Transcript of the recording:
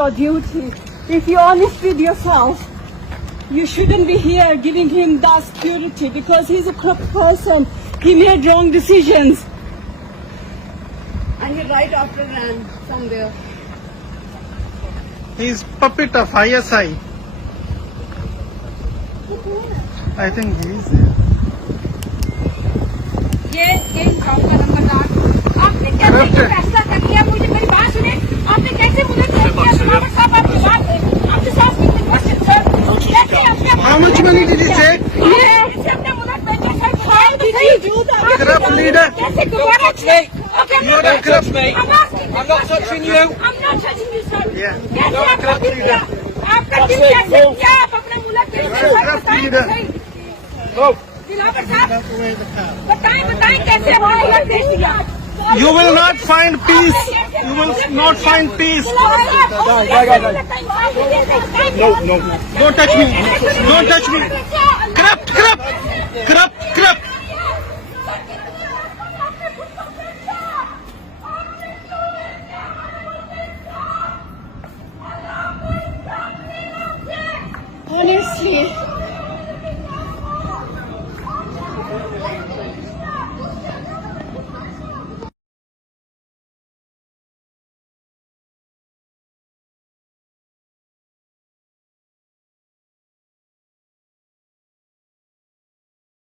Your duty. If you're honest with yourself, you shouldn't be here giving him that security because he's a corrupt person. He made wrong decisions. And he right after ran from there. He's puppet of ISI. I think he's there. ये गाँव का नंबरदार आपने कैसे ये फैसला कर लिया? मुझे मेरी बात सुने। आपने कैसे मुझे दिलावर साहब आपकी बात आपके साथ कितने क्वेश्चन सर? कैसे आपने How much money did he take? कैसे अपने मुल्क में कैसे Corrupt leader. कैसे दोबारा You're a corrupt man. I'm not touching you. I'm not touching you, sir. Yeah. कैसे आपका दिल किया? आपका दिल कैसे किया? आप अपने मुल्क के दिलावर साहब बताएं कैसे अपने मुल्क देश दिया? You will not find peace. You will not find peace. No. Don't touch me. Don't touch me. Corrupt, corrupt, corrupt, corrupt. Honestly,